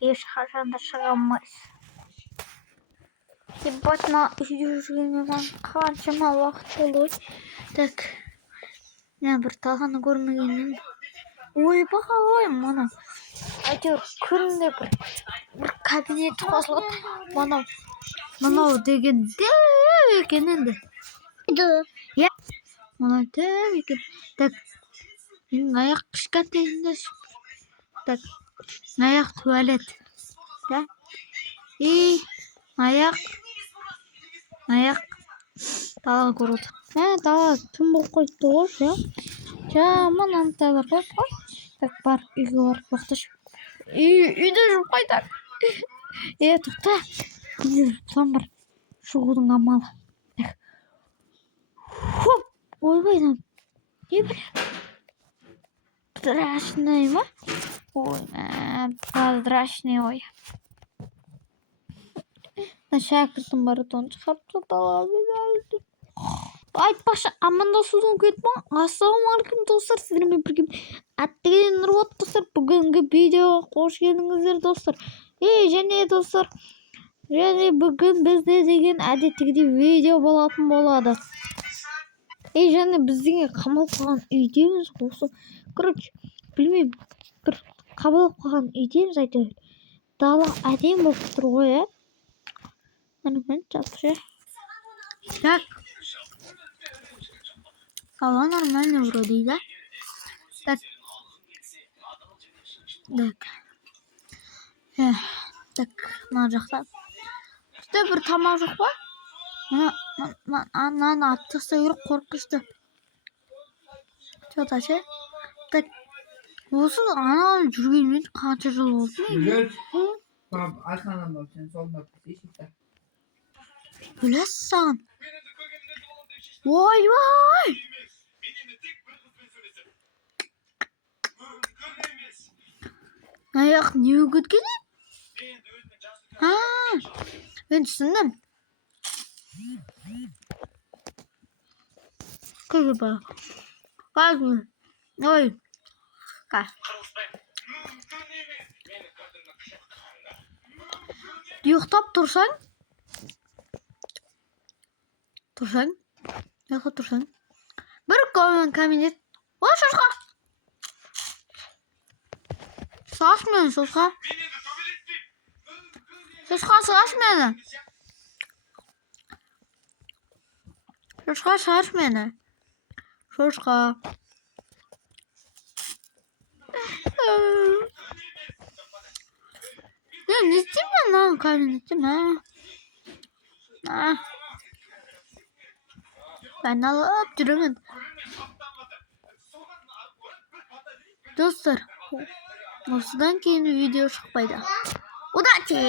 Ешқашан да шығамыз. Ебатна жүргеннен қаншама уақыт болды. Так. Мен бір талғаны көрмегеннен. Ойбай, мана. Әйтеуір күнде бір кабинет қосылып, мынау деген дәу екен енді. Я. Мынау дәу екен. Так. Менің аяқ кішкентайында. Так. Аяқ туалет. Да? И аяқ далаға көреді. Далаға түн болып қойды ғой, жаман анталар ғой. Так, бар, үйге барып бақтыш. Үйде жүріп қайдар. Тоқта. План бар. Шығудың амалы. Так. Ойбай, не бля? Страшный ма? Ой, подрачный, ой. На шәкіртім бары тон шығарып тұталады. Айтпақшы, амандасудың кетпен. Ассалаумағалейкум достар, сіздермен бірге аттеген Нұрболат достар. Бүгінгі видеоға қош келдіңіздер достар. Және достар, бүгін бізде деген әдеттегідей видео болатын болады. Және біздің қамалып қалған үйдеміз осы. Короче, білмеймін, бір қамалып қалған үйдеміз әйтеуір. Дала әдем болып тұр ғой, Нормально жатыр, Так. Дала нормально вроде, да? Так. Так, мына жақта. Бізде бір тамақ жоқ па? Ананы атып тастау керек, қорқынышты. Что-то ше? Так. Осы ананы жүргенмен қанша жыл болды? Арқаннан болып сен солдап есікті. Білесіз саған. Ой! Аяқ не өгеткен? Мен түсіндім. Көзі бар. Ой. Ұйықтап тұрсаң? Ұйықтап тұрсаң? Бір кабинет. Ой, шошқа! Сағаш мені, шошқа. Шошқа, сағаш мені. Шошқа, сағаш мені. Шошқа. Не істеймін мен мынаны кабинетте, айналып жүремін. Достар, осыдан кейін видео шықпайды. Удачи!